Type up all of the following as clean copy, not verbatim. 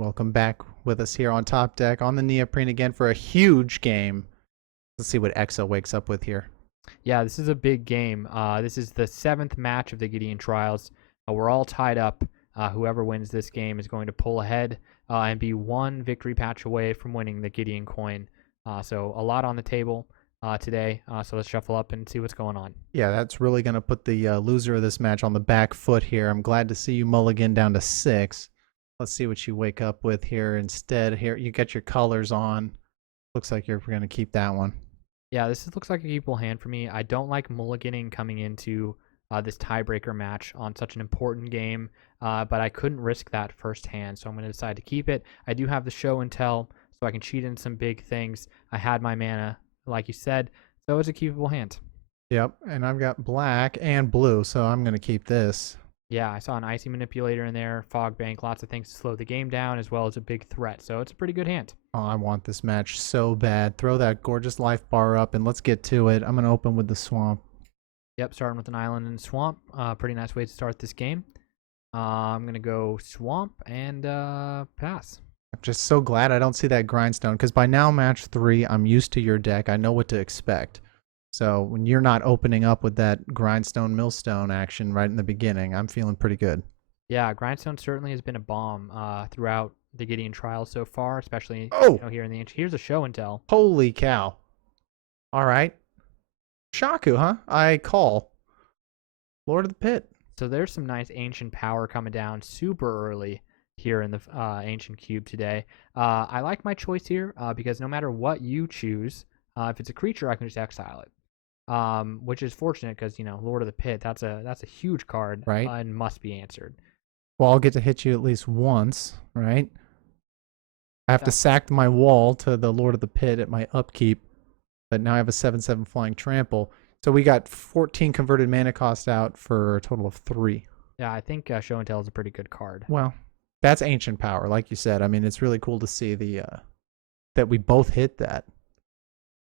Welcome back with us here on Top Deck on the Neoprene again for a huge game. Let's see what Exo wakes up with here. Yeah, this is a big game. This is the seventh match of the Gideon Trials. We're all tied up. Whoever wins this game is going to pull ahead and be one victory patch away from winning the Gideon coin. So a lot on the table today. So let's shuffle up and see what's going on. Yeah, that's really going to put the loser of this match on the back foot here. I'm glad to see you mulligan down to 6. Let's see what you wake up with here instead. Here, you get your colors on. Looks like you're going to keep that one. Yeah, looks like a keepable hand for me. I don't like mulliganing coming into this tiebreaker match on such an important game, but I couldn't risk that first hand, so I'm going to decide to keep it. I do have the show and tell, so I can cheat in some big things. I had my mana, like you said, so it's a keepable hand. Yep, and I've got black and blue, so I'm going to keep this. Yeah, I saw an Icy Manipulator in there, Fog Bank, lots of things to slow the game down, as well as a big threat, so it's a pretty good hand. Oh, I want this match so bad. Throw that gorgeous life bar up and let's get to it. I'm going to open with the swamp. Yep, starting with an island and swamp. Pretty nice way to start this game. I'm going to go swamp and pass. I'm just so glad I don't see that grindstone because by now, match 3, I'm used to your deck. I know what to expect. So when you're not opening up with that grindstone millstone action right in the beginning, I'm feeling pretty good. Yeah, Grindstone certainly has been a bomb throughout the Gideon trials so far, especially Oh, here in the here's a show and tell. holy cow. All right. Shaku, huh? I call. Lord of the Pit. So there's some nice ancient power coming down super early here in the ancient cube today. I like my choice here because no matter what you choose, if it's a creature, I can just exile it. Which is fortunate because Lord of the Pit, that's a huge card Right. and must be answered. Well, I'll get to hit you at least once, right? I have to Yeah. sack my wall to the Lord of the Pit at my upkeep, but now I have a 7/7 flying trample. So we got 14 converted mana cost out for a total of 3. Yeah, I think Show and Tell is a pretty good card. Well, that's ancient power, like you said. I mean, it's really cool to see the that we both hit that.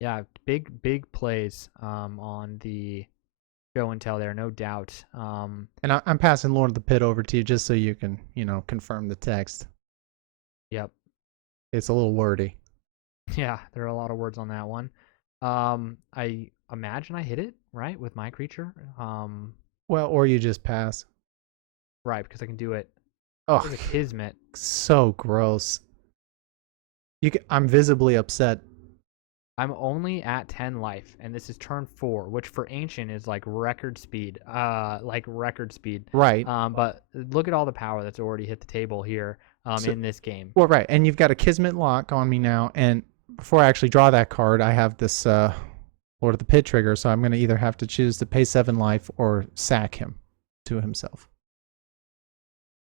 Yeah, big plays on the show and tell there, no doubt. And I'm passing Lord of the Pit over to you just so you can, confirm the text. Yep. It's a little wordy. Yeah, there are a lot of words on that one. I imagine I hit it, right, with my creature. Well, or you just pass. Right, because I can do it Oh, with a Kismet. so gross. I'm visibly upset. I'm only at 10 life, and this is turn 4, which for Ancient is like record speed. Like record speed. Right. But look at all the power that's already hit the table here So, in this game. well, right. And you've got a Kismet lock on me now. And before I actually draw that card, I have this Lord of the Pit trigger. So I'm going to either have to choose to pay 7 life or sack him to himself.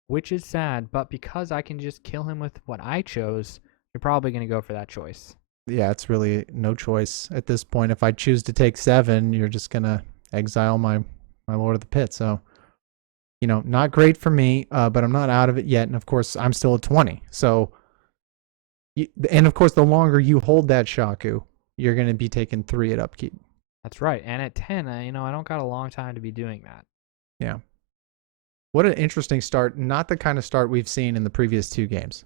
Which is sad, but because I can just kill him with what I chose, you're probably going to go for that choice. Yeah, it's really no choice at this point. If I choose to take 7, you're just going to exile my Lord of the Pit. So, not great for me, but I'm not out of it yet. And of course, I'm still at 20. So, and of course, the longer you hold that Shaku, you're going to be taking 3 at upkeep. That's right. And at 10, I don't got a long time to be doing that. Yeah. What an interesting start. Not the kind of start we've seen in the previous 2 games.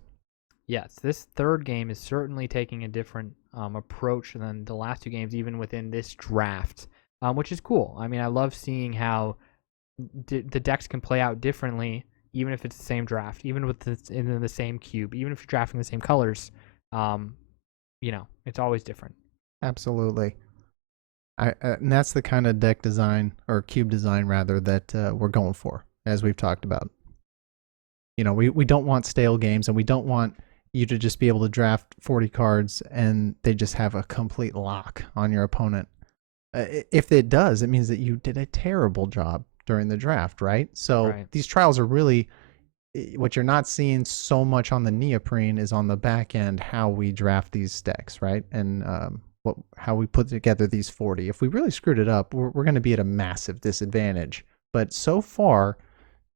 Yes, this third game is certainly taking a different approach than the last 2 games, even within this draft, which is cool. I mean, I love seeing how the decks can play out differently, even if it's the same draft, even with in the same cube, even if you're drafting the same colors. It's always different. Absolutely. And that's the kind of deck design, or cube design rather, that we're going for, as we've talked about. We don't want stale games, and we don't want you to just be able to draft 40 cards and they just have a complete lock on your opponent. If it does, it means that you did a terrible job during the draft, right? So Right. these trials are really what you're not seeing so much on the Neoprene is on the back end how we draft these decks, right? And how we put together these 40. If we really screwed it up, we're going to be at a massive disadvantage. But so far,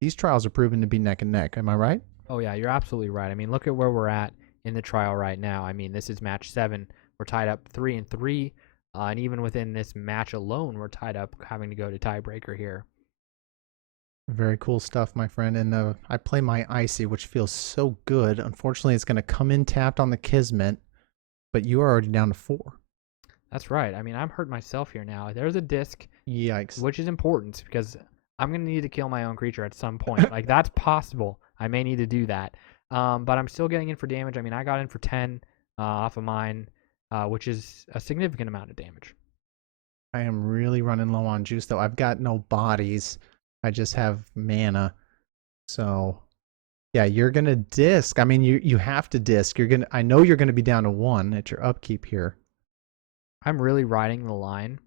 these trials are proven to be neck and neck. Am I right? Oh yeah, you're absolutely right. I mean, look at where we're at in the trial right now. I mean, this is match 7. We're tied up 3-3, and even within this match alone, we're tied up having to go to tiebreaker here. Very cool stuff, my friend. And I play my Icy, which feels so good. Unfortunately, it's going to come in tapped on the Kismet, but you are already down to 4. That's right. I mean, I'm hurt myself here now. There's a disc, Yikes. which is important because I'm gonna need to kill my own creature at some point. Like that's possible. I may need to do that. But I'm still getting in for damage. I mean, I got in for 10 off of mine, which is a significant amount of damage. I am really running low on juice, though. I've got no bodies. I just have mana. So, yeah, you're going to disc. I mean, you have to disc. I know you're going to be down to 1 at your upkeep here. I'm really riding the line,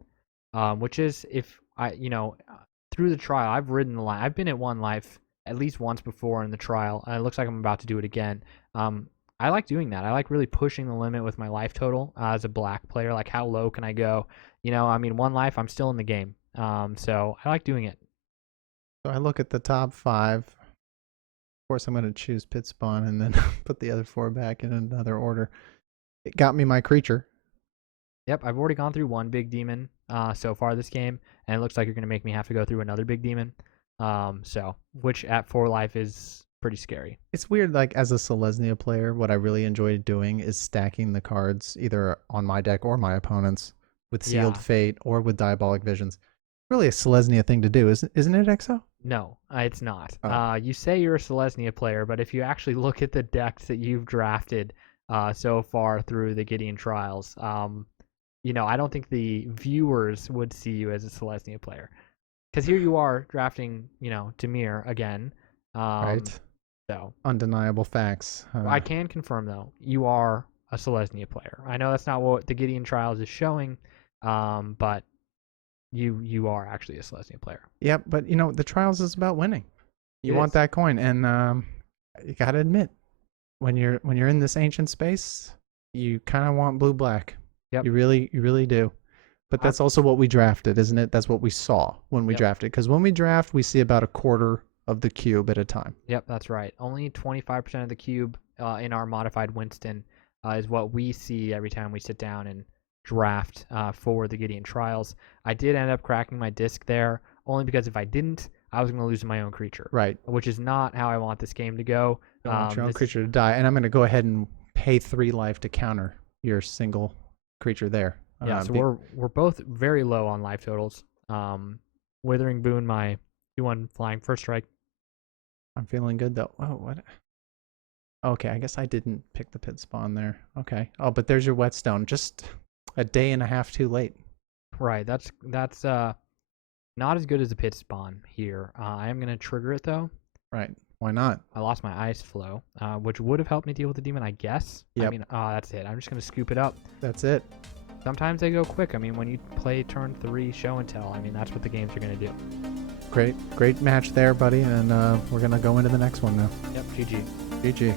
which is if through the trial, I've ridden the line. I've been at 1 life at least once before in the trial, and it looks like I'm about to do it again. I like doing that. I like really pushing the limit with my life total as a black player. Like, how low can I go? I mean, 1 life, I'm still in the game. So I like doing it. So I look at the top 5. Of course, I'm going to choose Pit Spawn and then put the other 4 back in another order. It got me my creature. Yep, I've already gone through 1 big demon so far this game, and it looks like you're going to make me have to go through another big demon. Which at 4 life is pretty scary. It's weird, like, as a Selesnya player, what I really enjoy doing is stacking the cards either on my deck or my opponent's with Sealed Yeah. Fate or with Diabolic Visions. Really a Selesnya thing to do, isn't it, Exo? No, it's not. Oh. You say you're a Selesnya player, but if you actually look at the decks that you've drafted so far through the Gideon trials, I don't think the viewers would see you as a Selesnya player. Because here you are drafting, Dimir again. Right. So Undeniable facts. I can confirm, though, you are a Selesnya player. I know that's not what the Gideon trials is showing, but you are actually a Selesnya player. Yep, but the trials is about winning. You It want is. that coin, and you gotta admit, when you're in this ancient space, you kind of want blue black. Yep. You really do. But that's also what we drafted, isn't it? That's what we saw when we Yep. drafted. Because when we draft, we see about a quarter of the cube at a time. Yep, that's right. Only 25% of the cube in our modified Winston is what we see every time we sit down and draft for the Gideon trials. I did end up cracking my disc there, only because if I didn't, I was going to lose my own creature. Right. Which is not how I want this game to go. You don't want your own creature to die. And I'm going to go ahead and pay 3 life to counter your single creature there. Yeah, so we're both very low on life totals. Withering Boon, my 2/1 flying first strike. I'm feeling good though. Oh, what? Okay, I guess I didn't pick the Pit Spawn there. Okay. Oh, but there's your Whetstone. Just a day and a half too late. Right. That's not as good as the Pit Spawn here. I am gonna trigger it though. Right. Why not? I lost my Ice Flow, which would have helped me deal with the demon, I guess. Yep. I mean, that's it. I'm just gonna scoop it up. That's it. Sometimes they go quick. I mean, when you play turn 3 show and tell, I mean, that's what the games are gonna do. Great match there, buddy. And we're gonna go into the next one now. Yep. GG. GG.